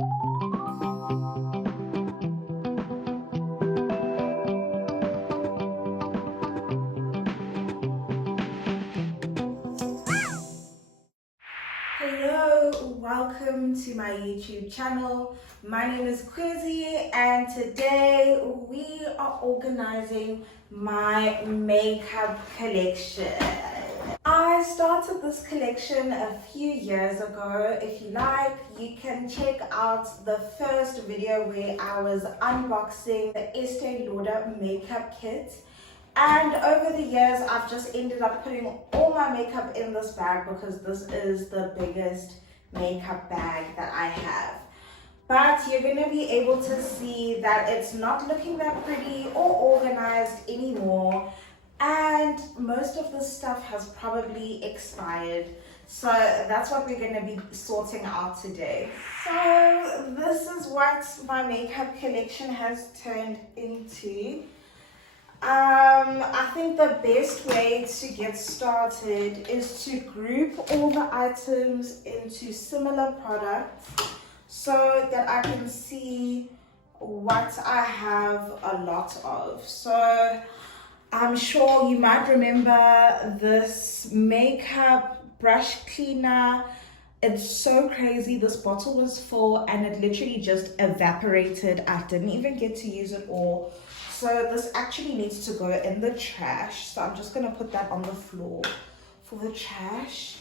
Hello, welcome to my YouTube channel. My name is Quizzy and today we are organizing my makeup collection. I started this collection a few years ago. If you like, you can check out the first video where I was unboxing the Estee Lauder makeup kit. And over the years, I've just ended up putting all my makeup in this bag because this is the biggest makeup bag that I have. But you're going to be able to see that it's not looking that pretty or organized anymore. And most of the stuff has probably expired. So that's what we're going to be sorting out today. So this is what my makeup collection has turned into. I think the best way to get started is to group all the items into similar products so that I can see what I have a lot of. So I'm sure you might remember this makeup brush cleaner. It's so crazy. This bottle was full and it literally just evaporated. I didn't even get to use it all. So this actually needs to go in the trash. So I'm just gonna put that on the floor for the trash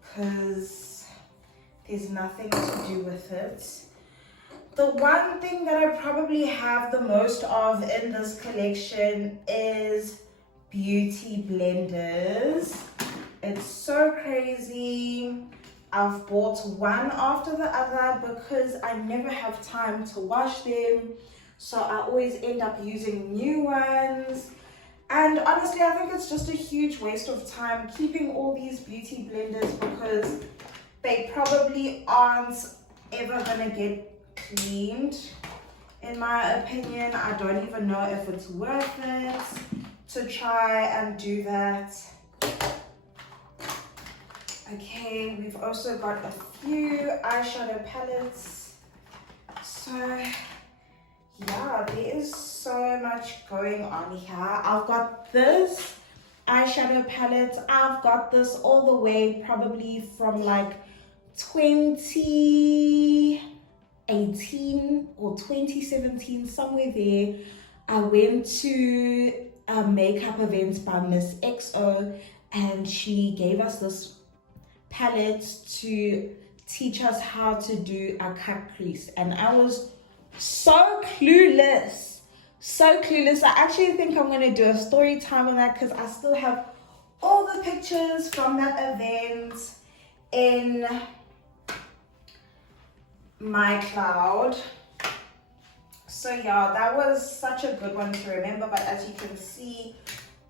because there's nothing to do with it. The one thing that I probably have the most of in this collection is beauty blenders. It's so crazy. I've bought one after the other because I never have time to wash them. So I always end up using new ones. And honestly, I think it's just a huge waste of time keeping all these beauty blenders because they probably aren't ever gonna get cleaned. In my opinion, I don't even know if it's worth it to try and do that. Okay, we've also got a few eyeshadow palettes. So yeah, there is so much going on here. I've got this eyeshadow palette. I've got this all the way probably from like 2018 or 2017, somewhere there. I went to a makeup event by Miss XO and she gave us this palette to teach us how to do a cut crease, and I was so clueless. I actually think I'm going to do a story time on that because I still have all the pictures from that event in my cloud. So yeah, that was such a good one to remember, but as you can see,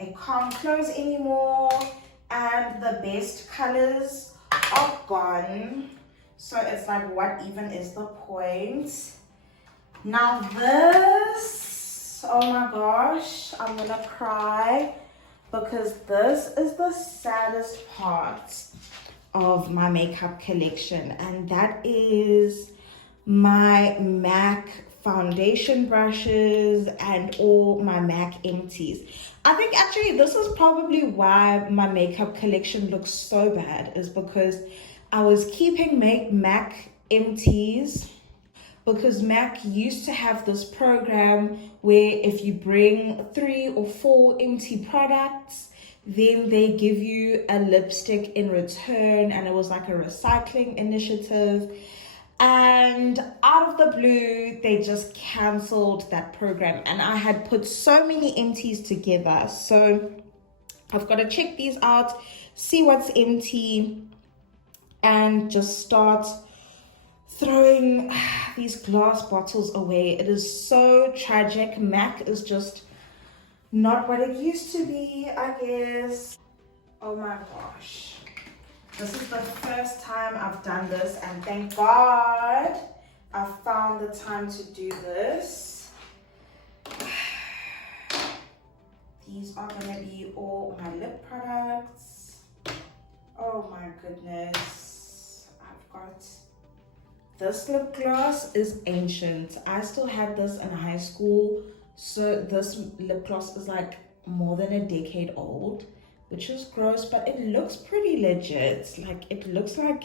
it can't close anymore and the best colors are gone. So it's like, what even is the point? Now this, oh my gosh, I'm gonna cry because this is the saddest part of my makeup collection, and that is my MAC foundation brushes and all my MAC empties. I think actually this is probably why my makeup collection looks so bad, is because I was keeping MAC empties because MAC used to have this program where if you bring 3 or 4 empty products, then they give you a lipstick in return, and it was like a recycling initiative. And out of the blue, they just canceled that program, and I had put so many empties together. So I've got to check these out, see what's empty, and just start throwing these glass bottles away. It is so tragic. MAC is just not what it used to be, I guess. Oh my gosh. This is the first time I've done this, and thank God I found the time to do this. These are gonna be all my lip products. Oh my goodness. I've got This lip gloss is ancient. I still had this in high school. So this lip gloss is like more than a decade old, which is gross, but it looks pretty legit. Like it looks like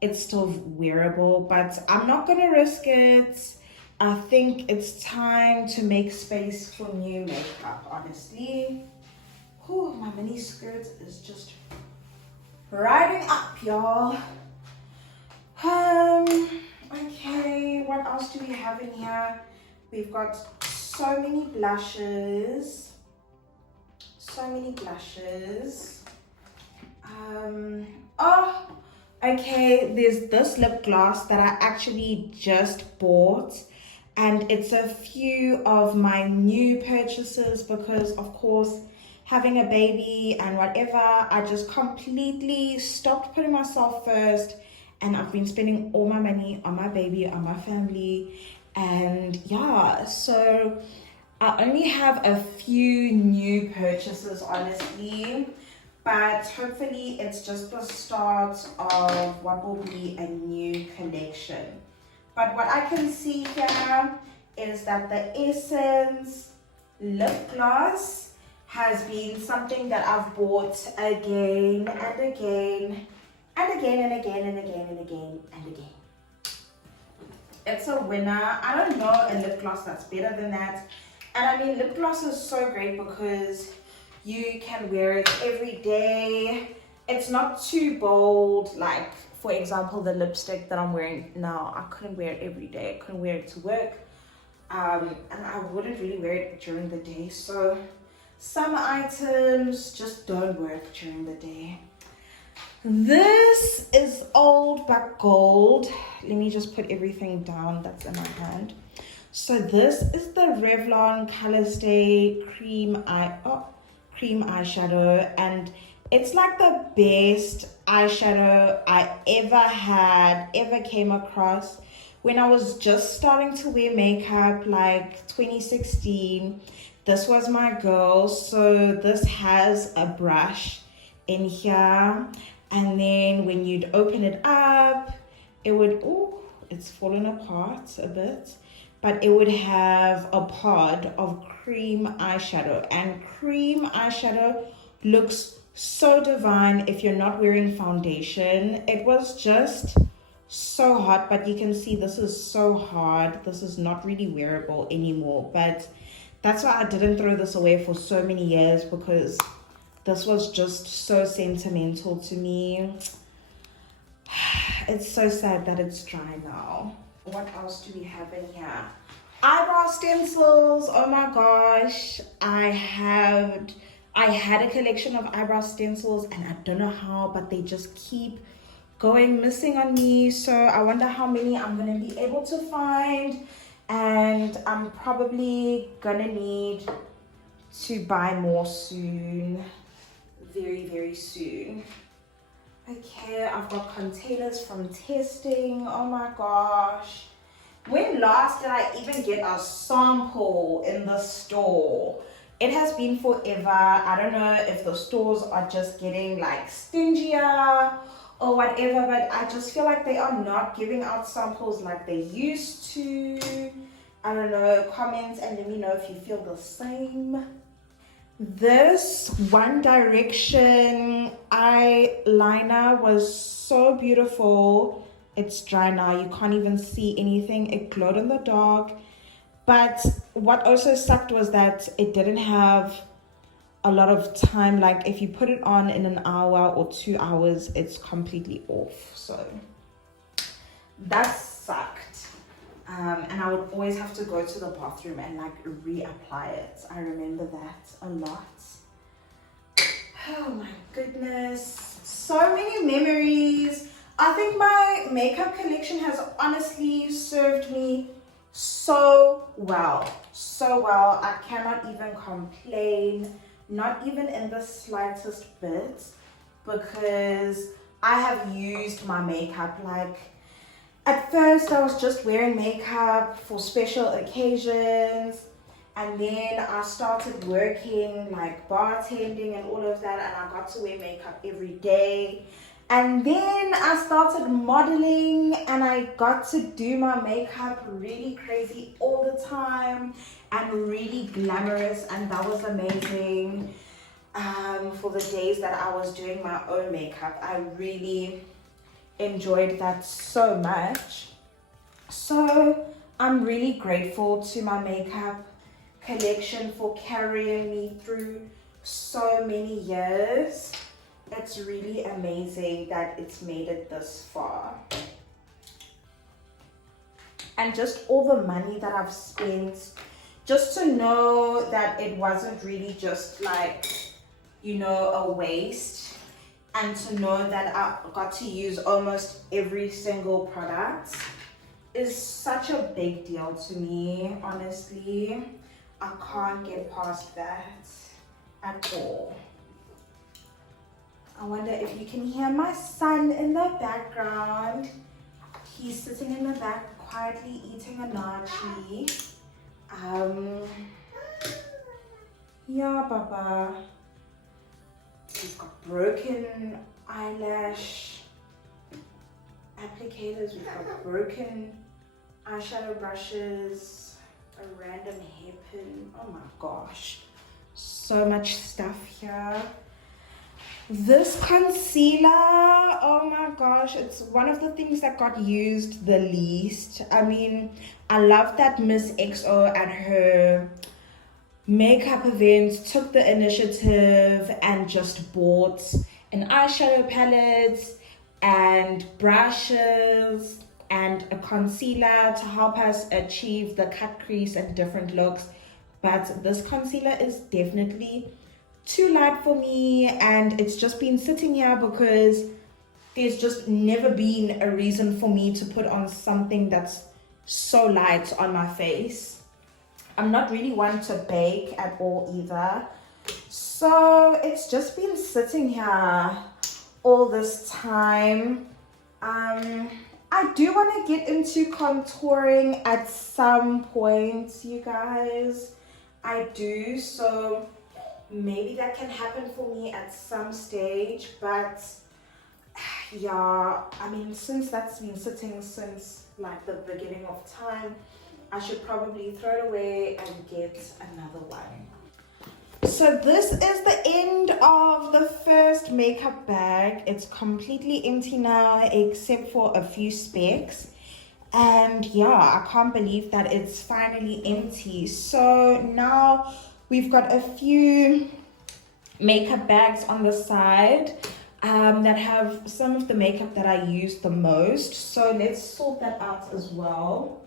it's still wearable, but I'm not gonna risk it. I think it's time to make space for new makeup, honestly. Whew, my mini skirt is just riding up, y'all. Okay, what else do we have in here? We've got so many blushes. So many blushes. Oh, okay, there's this lip gloss that I actually just bought. And it's a few of my new purchases because, of course, having a baby and whatever, I just completely stopped putting myself first. And I've been spending all my money on my baby, on my family. And yeah, so I only have a few new purchases, honestly. But hopefully it's just the start of what will be a new collection. But what I can see here is that the Essence lip gloss has been something that I've bought again and again and again and again and again and again and again. It's a winner. I don't know a lip gloss that's better than that. And I mean, lip gloss is so great because you can wear it every day. It's not too bold. Like, for example, the lipstick that I'm wearing now, I couldn't wear it every day. I couldn't wear it to work. And I wouldn't really wear it during the day. So some items just don't work during the day. This is old but gold. Let me just put everything down that's in my hand. So this is the Revlon Colorstay cream eyeshadow, and it's like the best eyeshadow I ever came across. When I was just starting to wear makeup, like 2016, this was my girl. So this has a brush in here, and then when you'd open it up, it would, oh, it's fallen apart a bit, but it would have a pod of cream eyeshadow, and cream eyeshadow looks so divine if you're not wearing foundation. It was just so hot, but you can see this is so hard. This is not really wearable anymore, but that's why I didn't throw this away for so many years, because this was just so sentimental to me. It's so sad that it's dry now. What else do we have in here? Eyebrow stencils. Oh my gosh. I had a collection of eyebrow stencils, and I don't know how, but they just keep going missing on me. So I wonder how many I'm gonna be able to find, and I'm probably gonna need to buy more soon. Very, very soon. Okay, I've got containers from testing. Oh my gosh. When last did I even get a sample in the store? It has been forever. I don't know if the stores are just getting like stingier or whatever, but I just feel like they are not giving out samples like they used to. I don't know. Comment and let me know if you feel the same. This One Direction eyeliner was so beautiful. It's dry now. You can't even see anything. It glowed in the dark. But what also sucked was that it didn't have a lot of time. Like if you put it on in an hour or 2 hours, it's completely off. So that sucked. And I would always have to go to the bathroom and like reapply it. I remember that a lot. Oh my goodness. So many memories. I think my makeup collection has honestly served me so well. So well. I cannot even complain. Not even in the slightest bit. Because I have used my makeup like... At first, I was just wearing makeup for special occasions, and then I started working like bartending and all of that, and I got to wear makeup every day. And then I started modeling and I got to do my makeup really crazy all the time and really glamorous, and that was amazing. For the days that I was doing my own makeup, I really enjoyed that so much. So I'm really grateful to my makeup collection for carrying me through so many years. It's really amazing that it's made it this far. And just all the money that I've spent, just to know that it wasn't really just like, you know, a waste, and to know that I got to use almost every single product is such a big deal to me, honestly. I can't get past that at all. I wonder if you can hear my son in the background. He's sitting in the back quietly eating a nachi. Yeah, Papa. We've got broken eyelash applicators, we've got broken eyeshadow brushes, a random hairpin. Oh my gosh, so much stuff here. This concealer, oh my gosh, it's one of the things that got used the least. I mean, I love that Miss XO at her makeup event took the initiative and just bought an eyeshadow palette and brushes and a concealer to help us achieve the cut crease and different looks. But this concealer is definitely too light for me, and it's just been sitting here because there's just never been a reason for me to put on something that's so light on my face. I'm not really one to bake at all either, so it's just been sitting here all this time. I do want to get into contouring at some point, you guys. I do, so maybe that can happen for me at some stage. But yeah, I mean, since that's been sitting since like the beginning of time, I should probably throw it away and get another one. So this is the end of the first makeup bag. It's completely empty now except for a few specs. And yeah, I can't believe that it's finally empty. So now we've got a few makeup bags on the side that have some of the makeup that I use the most. So let's sort that out as well.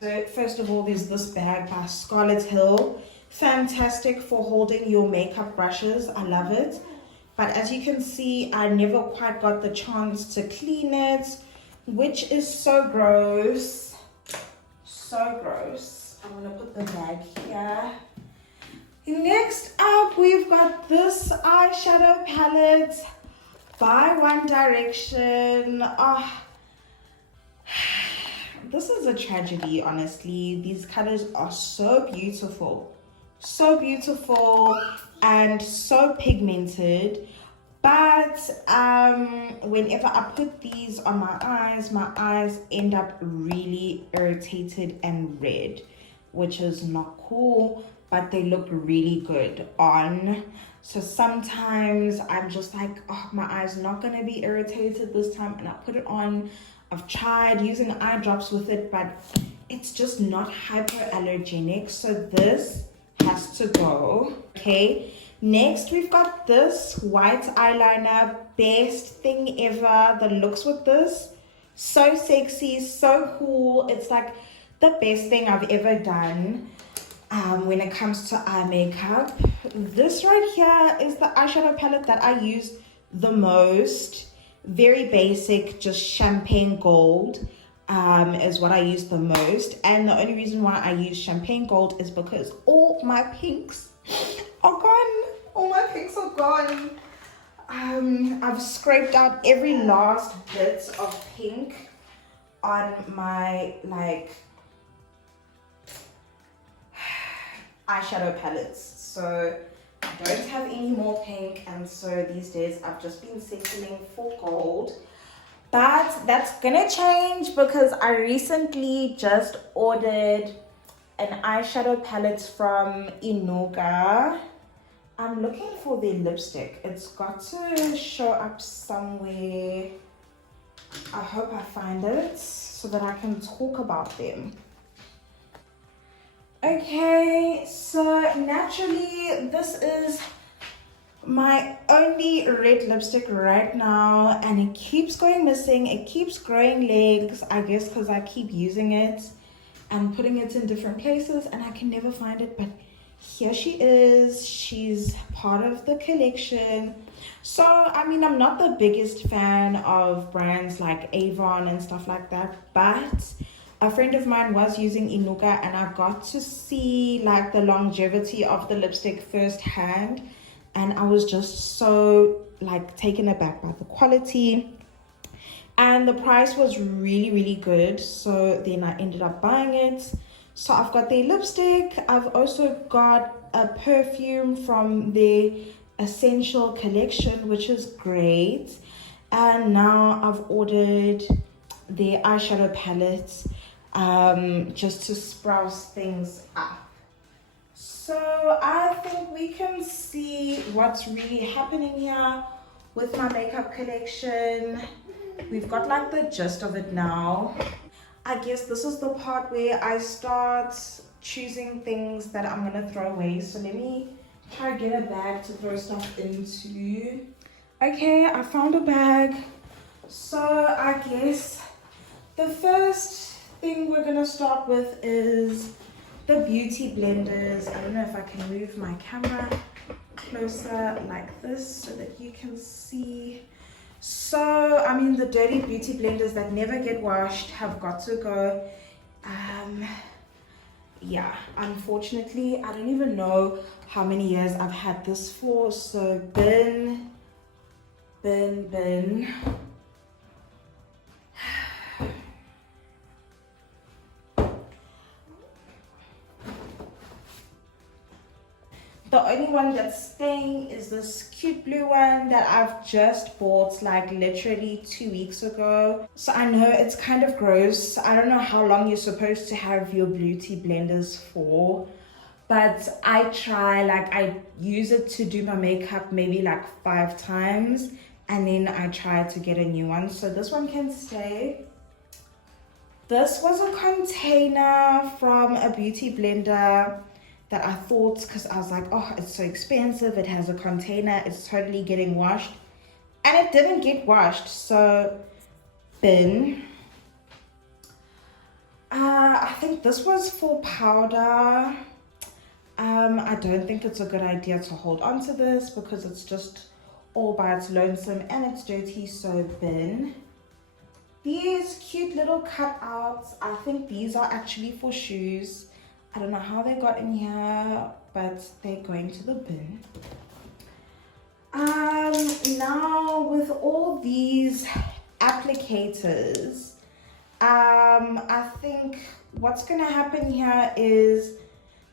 So first of all, there's this bag by Scarlet Hill. Fantastic for holding your makeup brushes. I love it. But as you can see, I never quite got the chance to clean it, which is so gross. So gross. I'm gonna put the bag here. Next up, we've got this eyeshadow palette by One Direction. This is a tragedy, honestly. These colors are so beautiful. So beautiful and so pigmented. But whenever I put these on my eyes end up really irritated and red, which is not cool, but they look really good on. So sometimes I'm just like, oh, my eye's not gonna be irritated this time, and I put it on. I've tried using eye drops with it, but it's just not hyperallergenic. So this has to go. Okay, next we've got this white eyeliner. Best thing ever. The looks with this, so sexy, so cool. It's like the best thing I've ever done when it comes to eye makeup. This right here is the eyeshadow palette that I use the most. Very basic, just champagne gold is what I use the most. And the only reason why I use champagne gold is because all my pinks are gone. All my pinks are gone. I've scraped out every last bit of pink on my like eyeshadow palettes. So don't have any more pink, and so these days I've just been settling for gold. But that's gonna change because I recently just ordered an eyeshadow palette from Inuga. I'm looking for their lipstick. It's got to show up somewhere. I hope I find it so that I can talk about them. Okay, so naturally this is my only red lipstick right now, and it keeps going missing. It keeps growing legs, I guess because I keep using it and putting it in different places and I can never find it, but here she is. She's part of the collection. So I mean, I'm not the biggest fan of brands like Avon and stuff like that, but a friend of mine was using Inuga and I got to see like the longevity of the lipstick firsthand, and I was just so like taken aback by the quality, and the price was really good. So then I ended up buying it. So I've got their lipstick. I've also got a perfume from the Essential collection, which is great. And now I've ordered the eyeshadow palette just to sprouse things up. So I think we can see what's really happening here with my makeup collection. We've got like the gist of it now. I guess this is the part where I start choosing things that I'm gonna throw away. So let me try to get a bag to throw stuff into. Okay, I found a bag. So I guess the first thing we're gonna start with is the beauty blenders. I don't know if I can move my camera closer like this so that you can see. So I mean, the dirty beauty blenders that never get washed have got to go. Yeah, unfortunately I don't even know how many years I've had this for. So bin. The only one that's staying is this cute blue one that I've just bought like literally 2 weeks ago. So I know it's kind of gross. I don't know how long you're supposed to have your beauty blenders for, but I try, like I use it to do my makeup maybe like 5 times, and then I try to get a new one. So this one can stay. This was a container from a beauty blender that I thought, because I was like, oh, it's so expensive, it has a container, it's totally getting washed, and it didn't get washed. So bin. I think this was for powder. I don't think it's a good idea to hold on to this because it's just all by its lonesome and it's dirty. So bin. These cute little cutouts, I think these are actually for shoes. I don't know how they got in here, but they're going to the bin. Now with all these applicators, I think what's gonna happen here is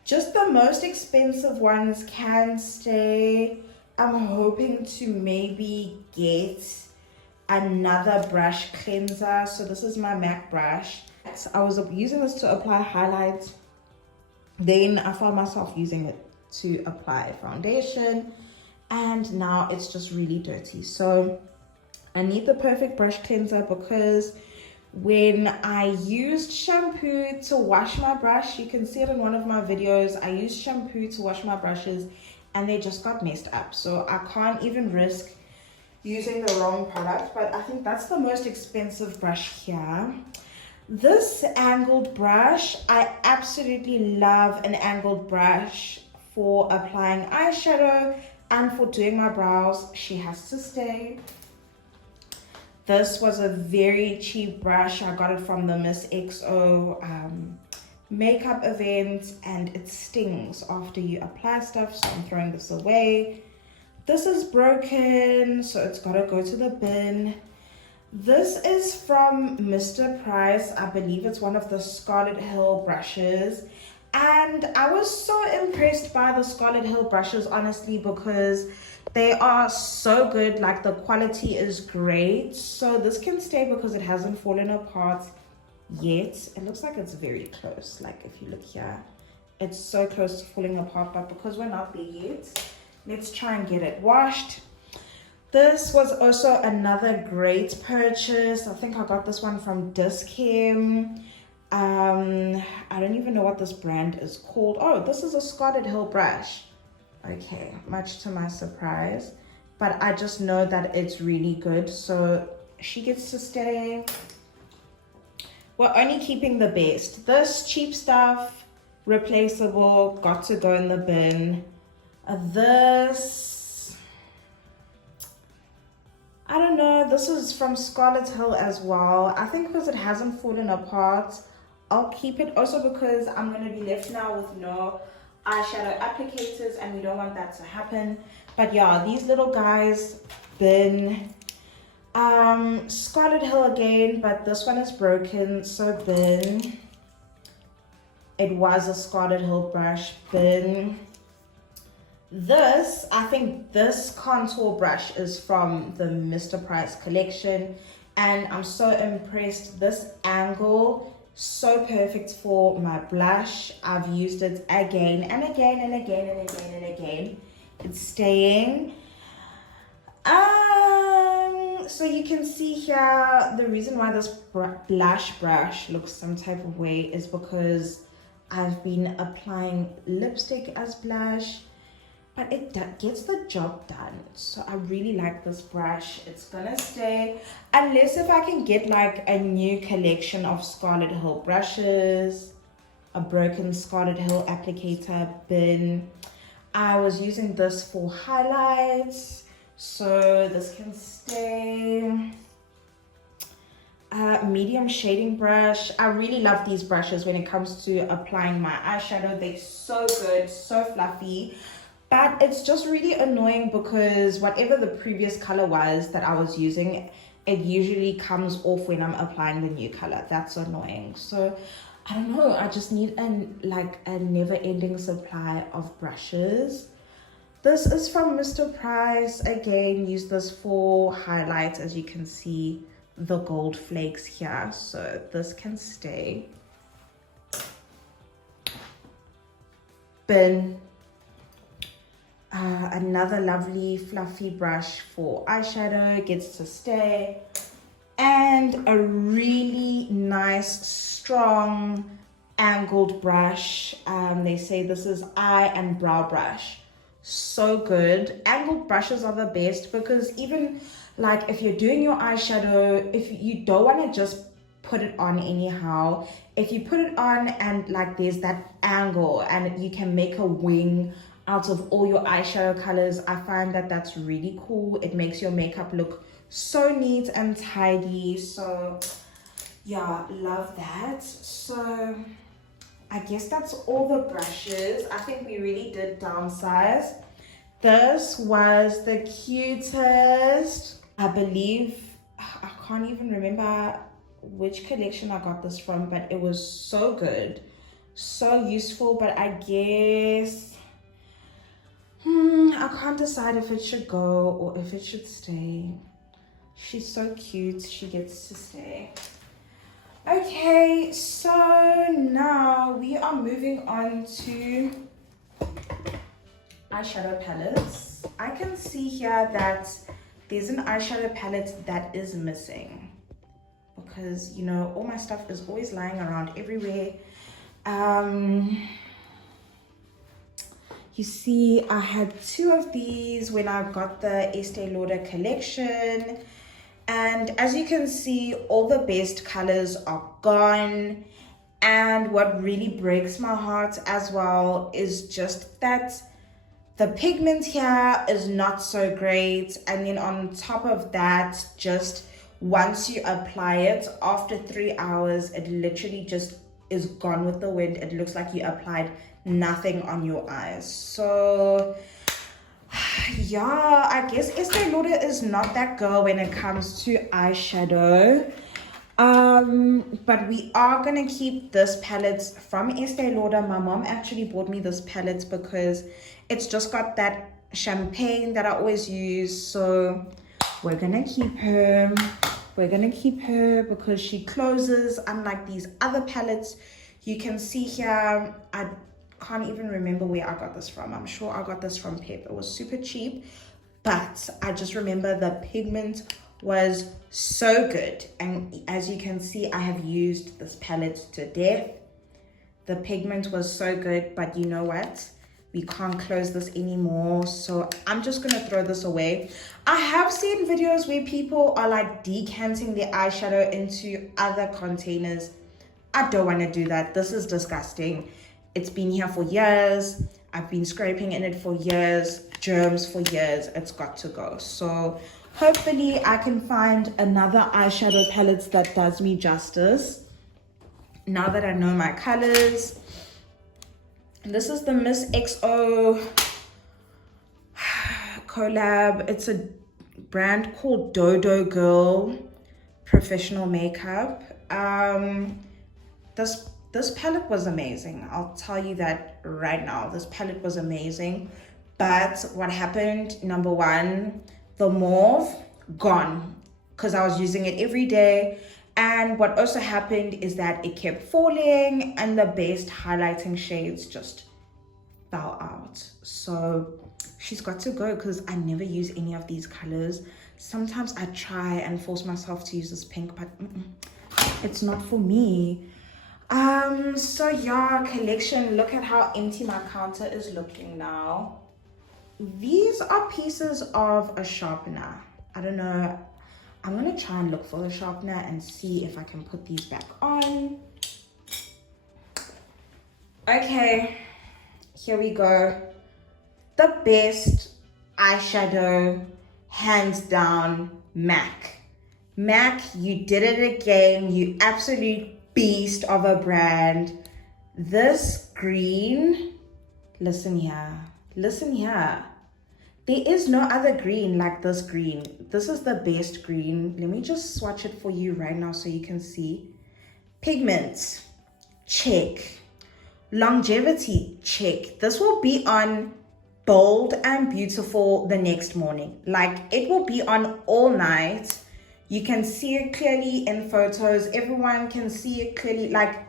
just the most expensive ones can stay. I'm hoping to maybe get another brush cleanser. So this is my MAC brush. So I was using this to apply highlights. Then I found myself using it to apply foundation, and now it's just really dirty. So I need the perfect brush cleanser because when I used shampoo to wash my brush, you can see it in one of my videos, I used shampoo to wash my brushes and they just got messed up. So I can't even risk using the wrong product, but I think that's the most expensive brush here. This angled brush, I absolutely love an angled brush for applying eyeshadow and for doing my brows. She has to stay. This was a very cheap brush. I got it from the Miss XO makeup event, and it stings after you apply stuff, so I'm throwing this away. This is broken, so it's got to go to the bin. This is from Mr. Price. I believe it's one of the Scarlet Hill brushes, And I was so impressed by the Scarlet Hill brushes, honestly, because they are so good. Like, the quality is great. So this can stay because it hasn't fallen apart yet. It looks like it's very close. Like, if you look here, it's so close to falling apart, but because we're not there yet, let's try and get it washed. This was also another great purchase. I think I got this one from Dis-Chem. I don't even know what this brand is called. Oh, this is a Scarlet Hill brush. Okay, much to my surprise, but I just know that it's really good, so she gets to stay. We're only keeping the best. This cheap stuff, replaceable, got to go in the bin. This, I don't know, this is from Scarlet Hill as well. I think because it hasn't fallen apart, I'll keep it, also because I'm going to be left now with no eyeshadow applicators and we don't want that to happen. But yeah, these little guys, bin. Scarlet Hill again, but this one is broken, so bin. It was a Scarlet Hill brush, bin. This, I think this contour brush is from the Mr. Price collection, and I'm so impressed. This angle, so perfect for my blush. I've used it again and again and again and again and again. It's staying. So you can see here, the reason why this blush brush looks some type of way is because I've been applying lipstick as blush, but it gets the job done. So I really like this brush. It's gonna stay, unless if I can get like a new collection of Scarlet Hill brushes, a broken Scarlet Hill applicator bin. I was using this for highlights, so this can stay. Medium shading brush. I really love these brushes when it comes to applying my eyeshadow. They're so good, so fluffy. But it's just really annoying because whatever the previous color was that I was using, it usually comes off when I'm applying the new color. That's annoying. So I don't know, I just need a never-ending supply of brushes. This is from Mr. Price. Again, use this for highlights, as you can see the gold flakes here. So this can stay. Bin. Another lovely fluffy brush for eyeshadow, gets to stay. And a really nice, strong, angled brush. They say this is eye and brow brush. So good. Angled brushes are the best because even like if you're doing your eyeshadow, if you don't want to just put it on anyhow, if you put it on and like there's that angle and you can make a wing out of all your eyeshadow colors, I find that that's really cool. It makes your makeup look so neat and tidy. So yeah, love that. So I guess that's all the brushes. I think we really did downsize. This was the cutest, I believe, I can't even remember which collection I got this from, but it was so good, so useful. But I guess I can't decide if it should go or if it should stay. She's so cute, she gets to stay. Okay, so now we are moving on to eyeshadow palettes. I can see here that there's an eyeshadow palette that is missing because, you know, all my stuff is always lying around everywhere. You see, I had 2 of these when I got the Estee Lauder collection. And as you can see, all the best colors are gone. And what really breaks my heart as well is just that the pigment here is not so great. And then on top of that, just once you apply it, after 3 hours, it literally just is gone with the wind. It looks like you applied nothing on your eyes. So yeah, I guess Estee Lauder is not that girl when it comes to eyeshadow. But we are gonna keep this palette from Estee Lauder. My mom actually bought me this palette because it's just got that champagne that I always use. So we're gonna keep her. We're gonna keep her because she closes, unlike these other palettes. You can see here, I can't even remember where I got this from. I'm sure I got this from Pep. It was super cheap, but I just remember the pigment was so good. And as you can see, I have used this palette to death. The pigment was so good, but you know what? We can't close this anymore, so I'm just gonna throw this away. I have seen videos where people are like decanting their eyeshadow into other containers. I don't want to do that. This is disgusting. It's been here for years. I've been scraping in it for years, germs for years. It's got to go. So hopefully I can find another eyeshadow palette that does me justice now that I know my colors. This is the Miss XO collab. It's a brand called Dodo Girl Professional Makeup. This palette was amazing. I'll tell you that right now. This palette was amazing. But what happened, number one, the mauve gone because I was using it every day. And what also happened is that it kept falling and the best highlighting shades just fell out. So she's got to go because I never use any of these colors. Sometimes I try and force myself to use this pink, but it's not for me. So yeah, collection. Look at how empty my counter is looking now. These are pieces of a sharpener. I don't know. I'm gonna try and look for the sharpener and see if I can put these back on. Okay, here we go. The best eyeshadow, hands down, MAC. MAC, you did it again. You absolute beast of a brand. This green, listen here. There is no other green like this green. This is the best green. Let me just swatch it for you right now so you can see. Pigment, check. Longevity, check. This will be on bold and beautiful the next morning. Like, it will be on all night. You can see it clearly in photos. Everyone can see it clearly. Like,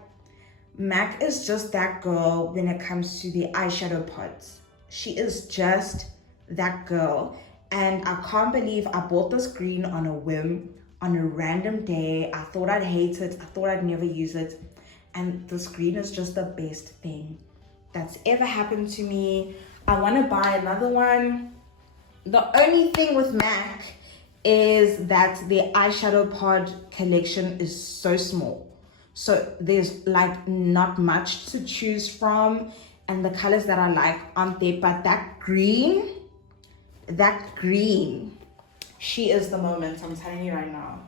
MAC is just that girl when it comes to the eyeshadow pods. She is just that girl. And I can't believe I bought this green on a whim, on a random day. I thought I'd hate it. I thought I'd never use it. And this green is just the best thing that's ever happened to me. I want to buy another one. The only thing with MAC is that the eyeshadow pod collection is so small. So there's like not much to choose from. And the colors that I like aren't there. But that green, she is the moment, I'm telling you right now.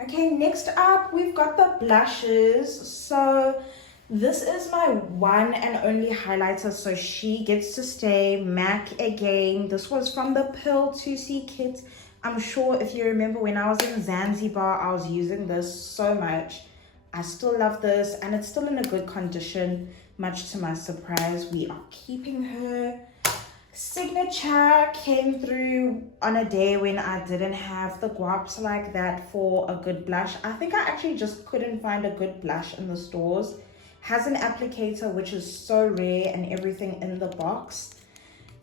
Okay, next up, we've got the blushes. So this is my one and only highlighter, so she gets to stay. MAC again. This was from the Pearl 2C kit. I'm sure if you remember when I was in Zanzibar, I was using this so much. I still love this, and it's still in a good condition, much to my surprise. We are keeping her. Signature came through on a day when I didn't have the guaps like that for a good blush. I think I actually just couldn't find a good blush in the stores. Has an applicator, which is so rare, and everything in the box.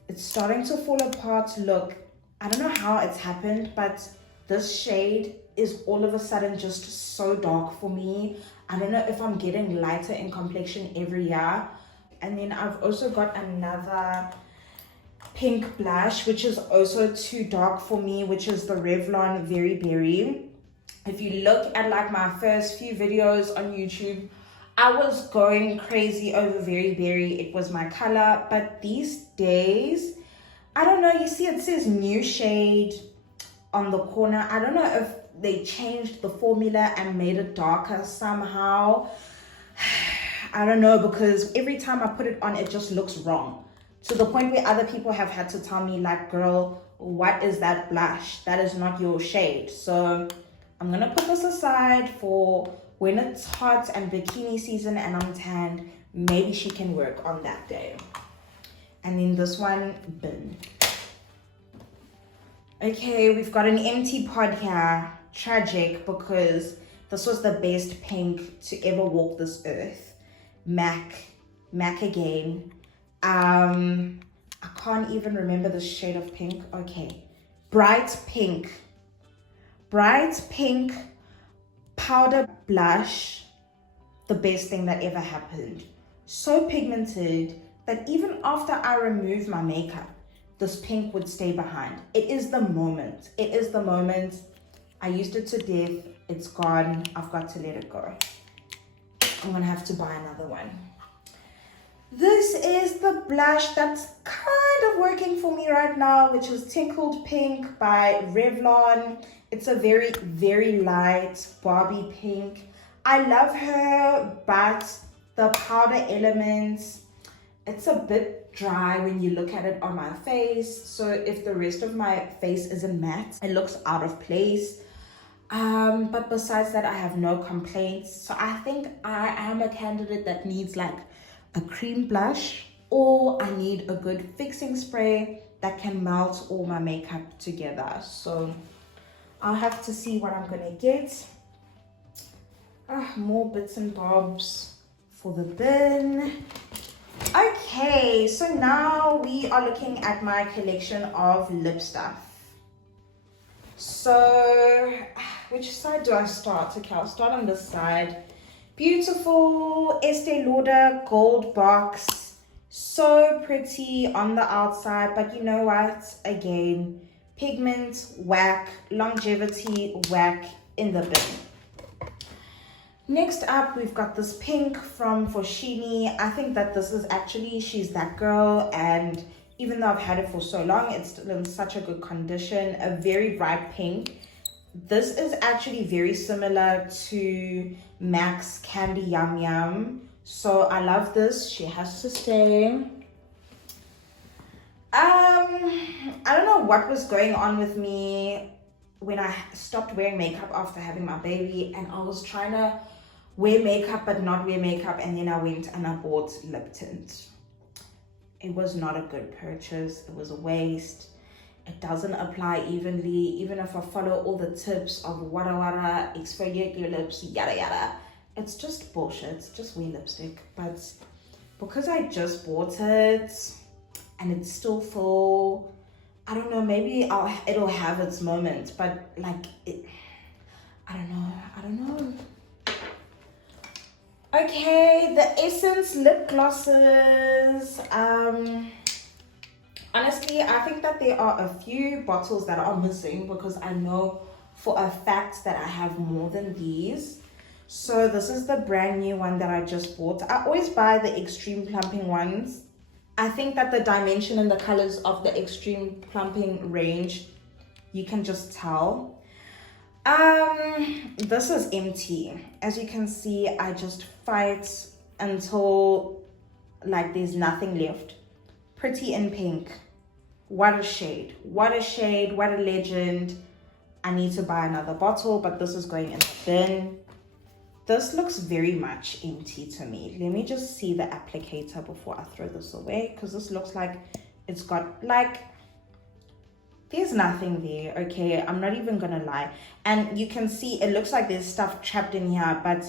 It's starting to fall apart. Look, I don't know how it's happened, but this shade is all of a sudden just so dark for me. I don't know if I'm getting lighter in complexion every year. And then I've also got another pink blush, which is also too dark for me, which is the Revlon Very Berry. If you look at like my first few videos on YouTube, I was going crazy over Very Berry. It was my color. But these days, I don't know, you see it says new shade on the corner. I don't know if they changed the formula and made it darker somehow. I don't know, because every time I put it on, it just looks wrong. To the point where other people have had to tell me, like, girl, what is that blush? That is not your shade. So I'm gonna put this aside for when it's hot and bikini season and I'm tanned. Maybe she can work on that day. And then this one, bin. Okay, we've got an empty pod here. Tragic, because this was the best pink to ever walk this earth. MAC again. I can't even remember the shade of pink. Okay, bright pink powder blush. The best thing that ever happened. So pigmented that even after I remove my makeup, this pink would stay behind. It is the moment. I used it to death. It's gone. I've got to let it go. I'm gonna have to buy another one. This is the blush that's kind of working for me right now, which is Tinkled Pink by Revlon. It's a very, very light Barbie pink. I love her, but the powder elements, it's a bit dry when you look at it on my face. So if the rest of my face isn't matte, it looks out of place. But besides that, I have no complaints. So I think I am a candidate that needs like a cream blush, or I need a good fixing spray that can melt all my makeup together. So I'll have to see what I'm gonna get. More bits and bobs for the bin. Okay, so now we are looking at my collection of lip stuff. So which side do I start? Okay, I'll start on this side. Beautiful Estee Lauder gold box. So pretty on the outside, but you know what? Again, pigment whack, longevity whack in the bin. Next up, we've got this pink from Foschini. I think that this is actually She's That Girl, and even though I've had it for so long, it's still in such a good condition. A very bright pink. This is actually very similar to MAC's Candy Yum Yum. So I love this. She has to stay. I don't know what was going on with me when I stopped wearing makeup after having my baby, and I was trying to wear makeup but not wear makeup, and then I went and I bought lip tint. It was not a good purchase. It was a waste. It doesn't apply evenly. Even if I follow all the tips of wada wada, exfoliate your lips, yada yada, it's just bullshit. It's just wear lipstick. But because I just bought it and it's still full, I don't know, maybe it'll have its moment, but like I don't know. Okay, the Essence lip glosses. Honestly, I think that there are a few bottles that are missing, because I know for a fact that I have more than these. So this is the brand new one that I just bought. I always buy the extreme plumping ones. I think that the dimension and the colors of the extreme plumping range, you can just tell. This is empty. As you can see, I just fight until like there's nothing left. Pretty in Pink. What a shade. What a shade. What a legend. I need to buy another bottle, but this is going in the bin. This looks very much empty to me. Let me just see the applicator before I throw this away, because this looks like it's got like, there's nothing there. Okay, I'm not even gonna lie. And you can see it looks like there's stuff trapped in here, but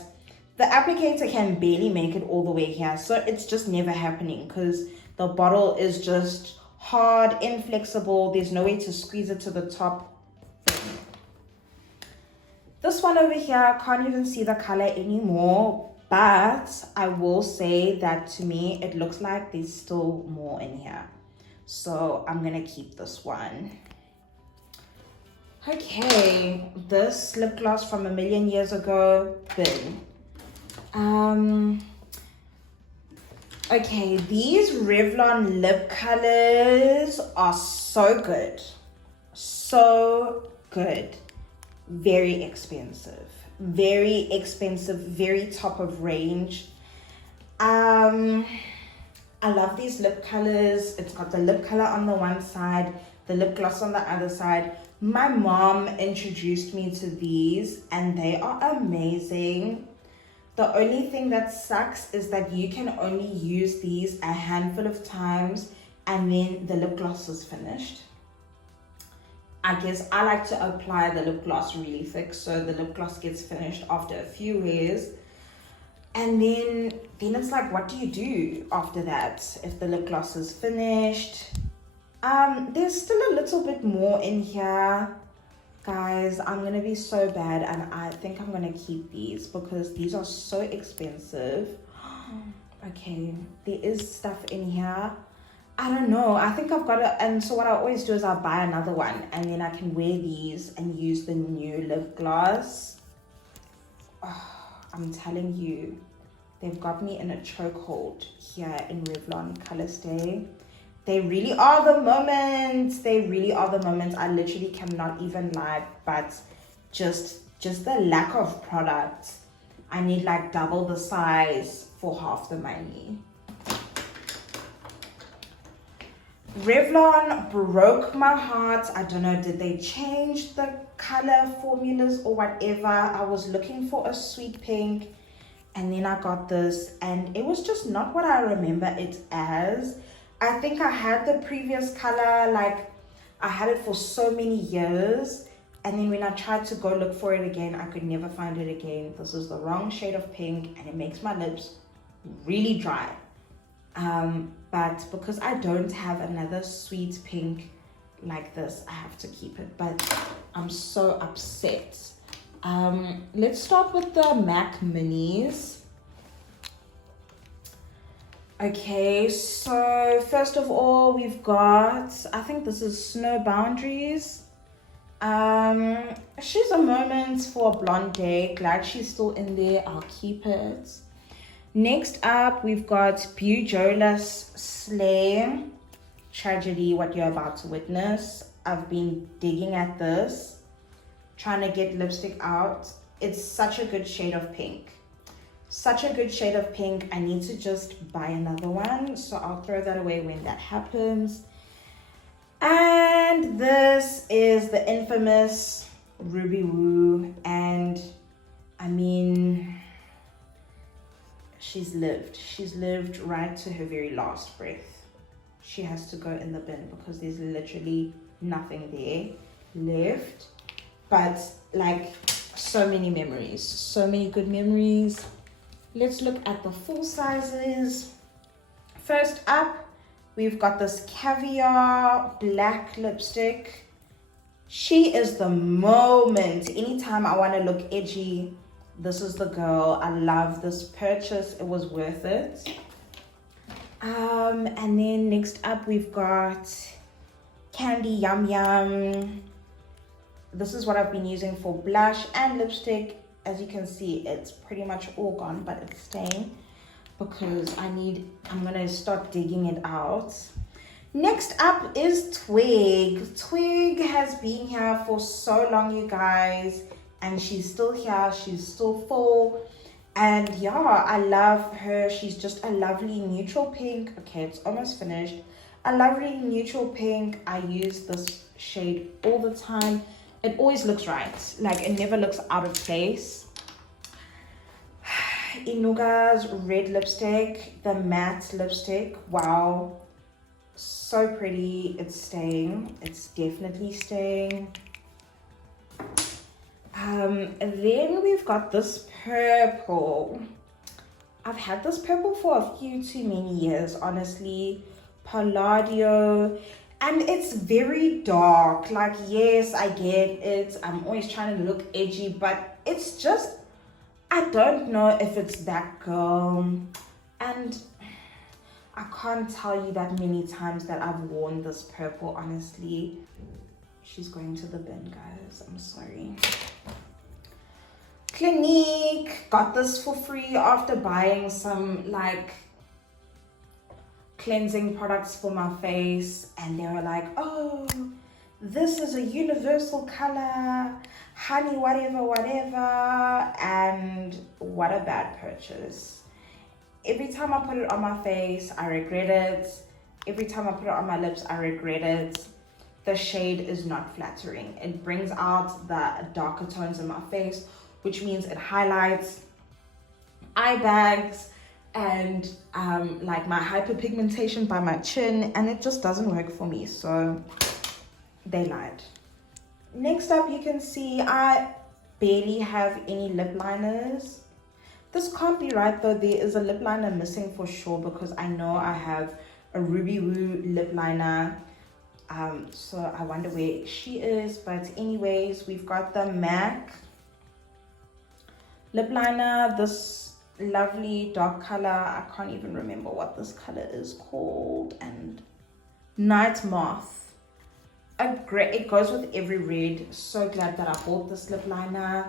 the applicator can barely make it all the way here. So it's just never happening, because the bottle is just hard, inflexible. There's no way to squeeze it to the top. This one over here, I can't even see the color anymore, but I will say that to me, it looks like there's still more in here. So I'm gonna keep this one. Okay, this lip gloss from a million years ago, bin. Okay, these Revlon lip colors are so good. So good. Very expensive. Very expensive, very top of range. I love these lip colors. It's got the lip color on the one side, the lip gloss on the other side. My mom introduced me to these and they are amazing. The only thing that sucks is that you can only use these a handful of times and then the lip gloss is finished. I guess I like to apply the lip gloss really thick, so the lip gloss gets finished after a few wears. And then it's like, what do you do after that if the lip gloss is finished? There's still a little bit more in here. Guys, I'm gonna be so bad and I think I'm gonna keep these because these are so expensive. Okay, there is stuff in here. I don't know, I think I've got to, and so what I always do is I'll buy another one and then I can wear these and use the new lip gloss. Oh, I'm telling you, they've got me in a chokehold here in Revlon Color Stay. They really are the moments. They really are the moments. I literally cannot even lie, but just the lack of product. I need like double the size for half the money. Revlon broke my heart. I don't know, did they change the color formulas or whatever? I was looking for a sweet pink and then I got this and it was just not what I remember it as. I think I had the previous color, like I had it for so many years, and then when I tried to go look for it again, I could never find it again. This is the wrong shade of pink and it makes my lips really dry. But because I don't have another sweet pink like this, I have to keep it, but I'm so upset. Let's start with the MAC Minis. Okay, so first of all, we've got, I think this is Snow Boundaries. She's a moment for a blonde day. Glad she's still in there. I'll keep it. Next up, we've got Bujolas Slay Tragedy, What You're About to Witness. I've been digging at this, trying to get lipstick out. It's such a good shade of pink. Such a good shade of pink. I need to just buy another one, so I'll throw that away when that happens. And this is the infamous Ruby Woo, and I mean, she's lived right to her very last breath. She has to go in the bin because there's literally nothing there left, but like so many memories, so many good memories. Let's look at the full sizes. First up, we've got this Caviar black lipstick. She is the moment. Anytime I want to look edgy, this is the girl. I love this purchase. It was worth it. And then next up, we've got Candy Yum Yum. This is what I've been using for blush and lipstick. As you can see, it's pretty much all gone, but it's staying because I'm gonna start digging it out. Next up is Twig. Twig has been here for so long, you guys, and she's still here. She's still full, and yeah, I love her. She's just a lovely neutral pink. Okay, it's almost finished. A lovely neutral pink. I use this shade all the time. It always looks right, like it never looks out of place. Inuga's red lipstick, the matte lipstick. Wow, so pretty. It's staying. It's definitely staying. And then we've got this purple. I've had this purple for a few too many years, honestly. Palladio. And it's very dark. Like, yes, I get it. I'm always trying to look edgy, but it's just, I don't know if it's that girl. And I can't tell you that many times that I've worn this purple, honestly. She's going to the bin, guys. I'm sorry. Clinique. Got this for free after buying some, like, cleansing products for my face, and they were like, oh, this is a universal color, honey, whatever, and what a bad purchase. Every time I put it on my face, I regret it. Every time I put it on my lips, I regret it. the shade is not flattering. It brings out the darker tones in my face, which means it highlights eye bags and like my hyperpigmentation by my chin, and it just doesn't work for me, so they lied. Next up, you can see I barely have any lip liners. This can't be right though. There is a lip liner missing for sure, because I know I have a Ruby Woo lip liner. So I wonder where she is. But anyways, we've got the MAC lip liner, this lovely dark color. I can't even remember what this color is called. And Night Moth. It goes with every red. So glad that I bought this lip liner.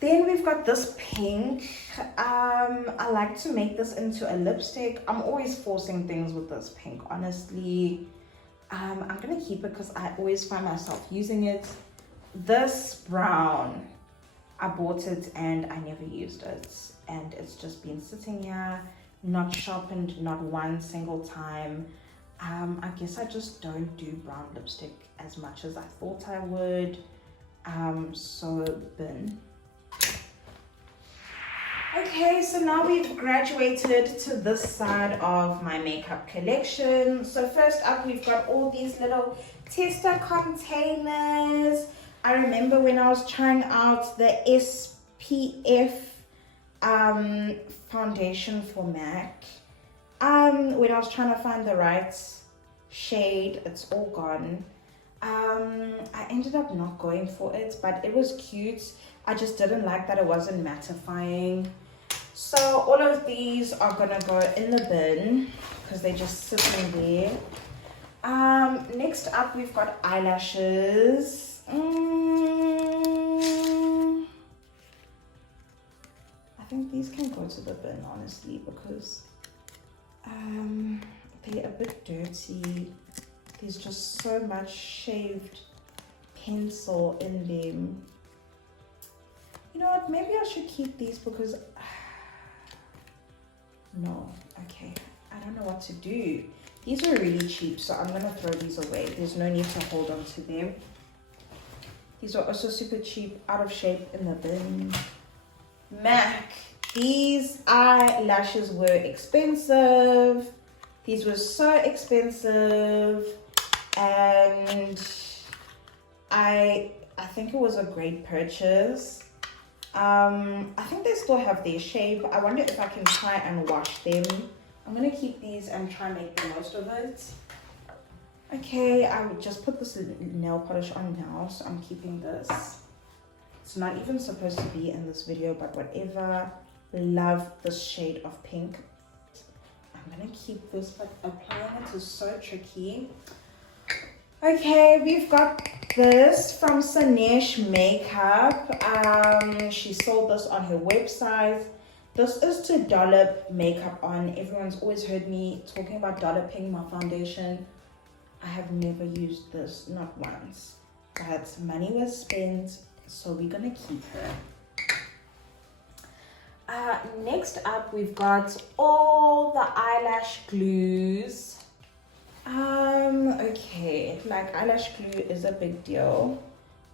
Then we've got this pink. I like to make this into a lipstick. I'm always forcing things with this pink, honestly. I'm gonna keep it because I always find myself using it. This brown, I bought it and I never used it, and it's just been sitting here, not sharpened, not one single time. I guess I just don't do brown lipstick as much as I thought I would. So bin. Okay, so now we've graduated to this side of my makeup collection. So first up, we've got all these little tester containers. I remember when I was trying out the SPF foundation for MAC. When I was trying to find the right shade, it's all gone. I ended up not going for it, but it was cute. I just didn't like that it wasn't mattifying. So all of these are gonna go in the bin because they're just sitting there. Next up, we've got eyelashes. I think these can go to the bin, honestly, because they're a bit dirty. There's just so much shaved pencil in them. You know what, maybe I should keep these because no, okay, I don't know what to do. These are really cheap, so I'm gonna throw these away. There's no need to hold on to them. These are also super cheap, out of shape, in the bin. MAC, these eyelashes were expensive. These were so expensive, and I think it was a great purchase. I think they still have their shape. I wonder if I can try and wash them. I'm gonna keep these and try and make the most of it. Okay, I would just put this nail polish on now, so I'm keeping this. It's not even supposed to be in this video, but whatever. Love this shade of pink. I'm gonna keep this, but applying it is so tricky. Okay, we've got this from Sanesh Makeup. She sold this on her website. This is to dollop makeup on. Everyone's always heard me talking about dolloping my foundation. I have never used this, not once. But money was spent, so we're gonna keep her. Next up, we've got all the eyelash glues. Okay, like eyelash glue is a big deal.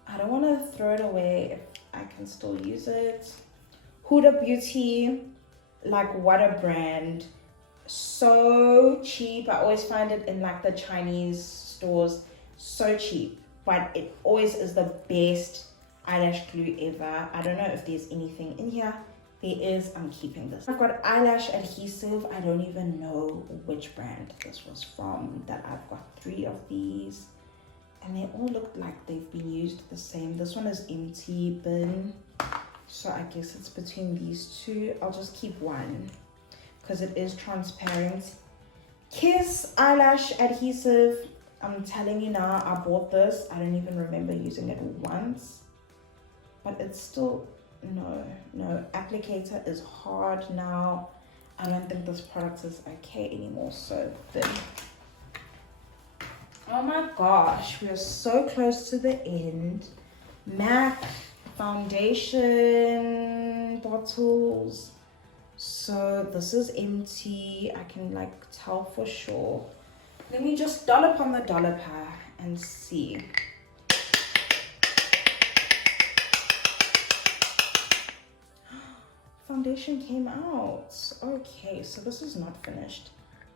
I don't want to throw it away if I can still use it. Huda Beauty, like what a brand. So cheap. I always find it in like the Chinese stores, so cheap, but it always is the best eyelash glue ever. I don't know if there's anything in here. There is. I'm keeping this. I've got eyelash adhesive. I don't even know which brand this was from. That I've got 3 of these, and they all look like they've been used the same. This one is empty bin, so I guess it's between these two. I'll just keep one because it is transparent. Kiss eyelash adhesive. I'm telling you now, I bought this. I don't even remember using it once, but it's still. No, applicator is hard now. I don't think this product is okay anymore, so thin. Oh my gosh, we are so close to the end. MAC foundation bottles. So this is empty. I can like tell for sure. Let me just dollop on the dolloper and see. Foundation came out. Okay, so this is not finished.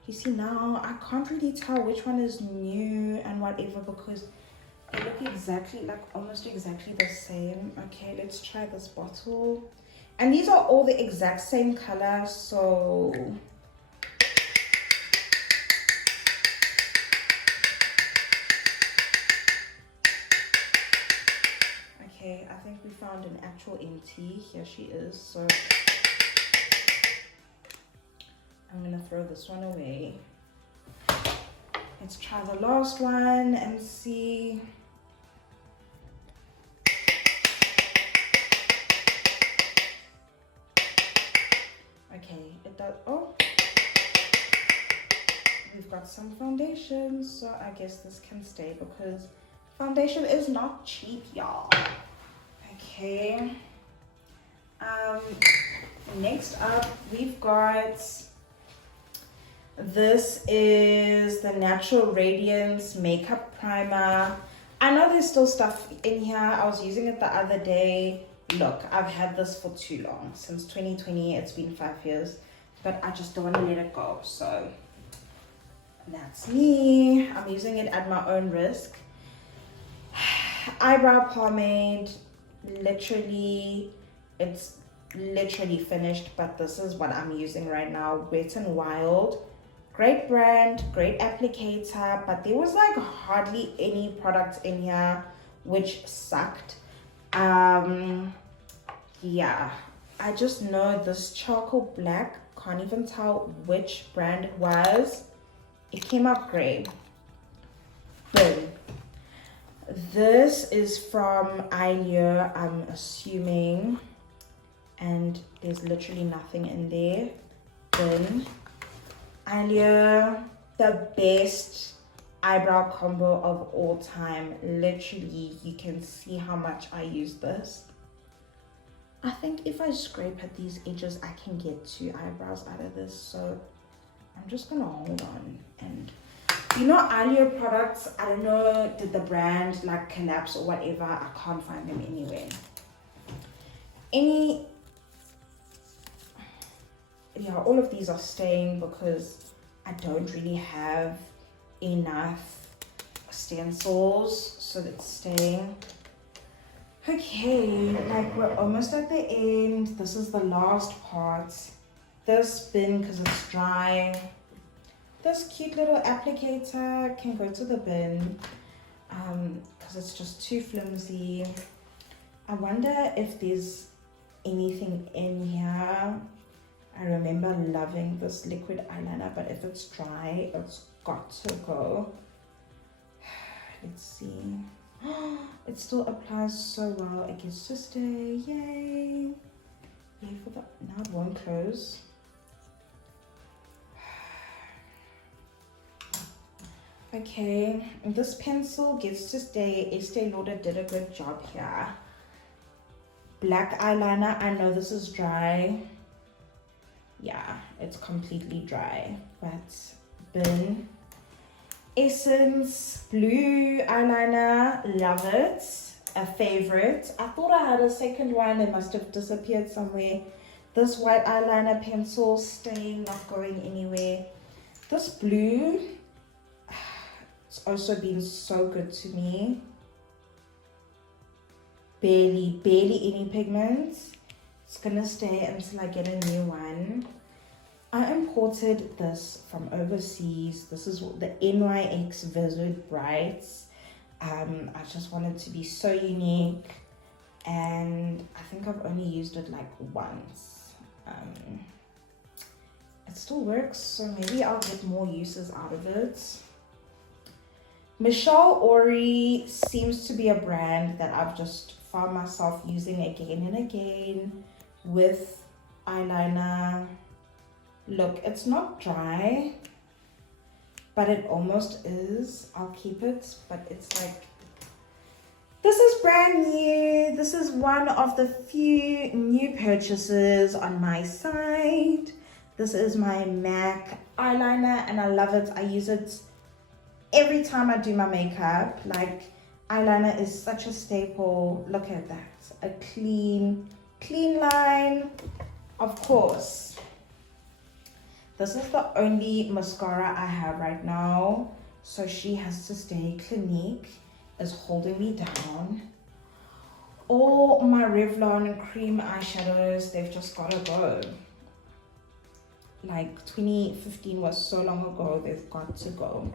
You see, now I can't really tell which one is new and whatever because they look exactly like almost exactly the same. Okay, let's try this bottle. And these are all the exact same color, so okay, I think we found an actual empty. Here she is. So I'm gonna throw this one away. Let's try the last one and see. Okay, it does. Oh, we've got some foundation, so I guess this can stay because foundation is not cheap, y'all. Okay. Next up, we've got. This is the Natural Radiance Makeup Primer. I know there's still stuff in here. I was using it the other day. Look, I've had this for too long. Since 2020, it's been 5 years. But I just don't want to let it go. So, that's me. I'm using it at my own risk. Eyebrow pomade. Literally, it's literally finished. But this is what I'm using right now. Wet n Wild. Great brand, great applicator, but there was like hardly any products in here, which sucked. Yeah, I just know this charcoal black, can't even tell which brand it was. It came out gray. Boom. This is from Alure, I'm assuming, and there's literally nothing in there. Boom. Alure, the best eyebrow combo of all time. Literally, you can see how much I use this. I think if I scrape at these edges, I can get 2 eyebrows out of this. So I'm just gonna hold on. And you know, Alure products, I don't know, did the brand like collapse or whatever? I can't find them anywhere. Yeah, all of these are staying because I don't really have enough stencils, so that's staying. Okay, like we're almost at the end. This is the last part. This bin, because it's dry. This cute little applicator can go to the bin because it's just too flimsy. I wonder if there's anything in here. I remember loving this liquid eyeliner, but if it's dry, it's got to go. Let's see. It still applies so well. It gets to stay. Yay! Yay for the. Now it won't close. Okay, this pencil gets to stay. Estee Lauder did a good job here. Black eyeliner. I know this is dry. Yeah, it's completely dry, but bin. Essence blue eyeliner, love it, a favorite. I thought I had a second one, it must have disappeared somewhere. This white eyeliner pencil staying, not going anywhere. This blue, it's also been so good to me. Barely any pigments. It's gonna stay until I get a new one. I imported this from overseas. This is the NYX Vivid Brights. I just wanted to be so unique, and I think I've only used it like once. It still works, so maybe I'll get more uses out of it. Michelle Ori seems to be a brand that I've just found myself using again and again with eyeliner. Look, it's not dry, but it almost is. I'll keep it, but it's like, this is brand new. This is one of the few new purchases on my side. This is my MAC eyeliner, and I love it. I use it every time I do my makeup. Like, eyeliner is such a staple. Look at that. A clean line. Of course, this is the only mascara I have right now. So she has to stay. Clinique is holding me down. All my Revlon cream eyeshadows, they've just gotta go. Like 2015 was so long ago, they've got to go.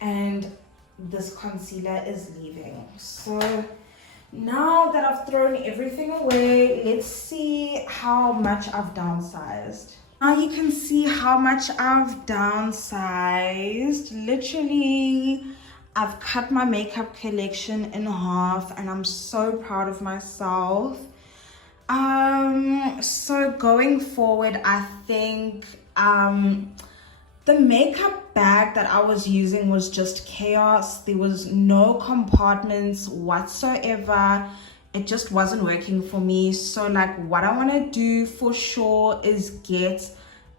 And this concealer is leaving. So now that I've thrown everything away, let's see how much I've downsized. Now you can see how much I've downsized. Literally, I've cut my makeup collection in half and I'm so proud of myself. So going forward, I think the makeup bag that I was using was just chaos. There was no compartments whatsoever. It just wasn't working for me. So like what I want to do for sure is get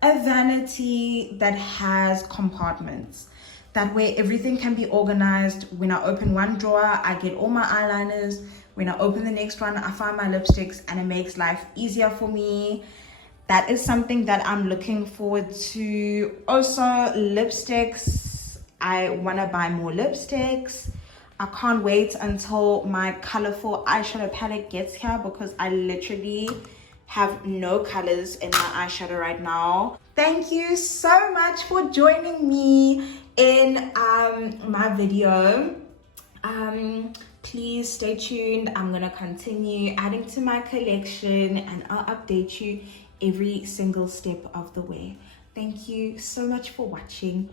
a vanity that has compartments. That way everything can be organized. When I open one drawer, I get all my eyeliners. When I open the next one, I find my lipsticks, and it makes life easier for me. That is something that I'm looking forward to. Also, lipsticks. I want to buy more lipsticks. I can't wait until my colorful eyeshadow palette gets here, because I literally have no colors in my eyeshadow right now. Thank you so much for joining me in my video. Please stay tuned. I'm gonna continue adding to my collection and I'll update you every single step of the way. Thank you so much for watching.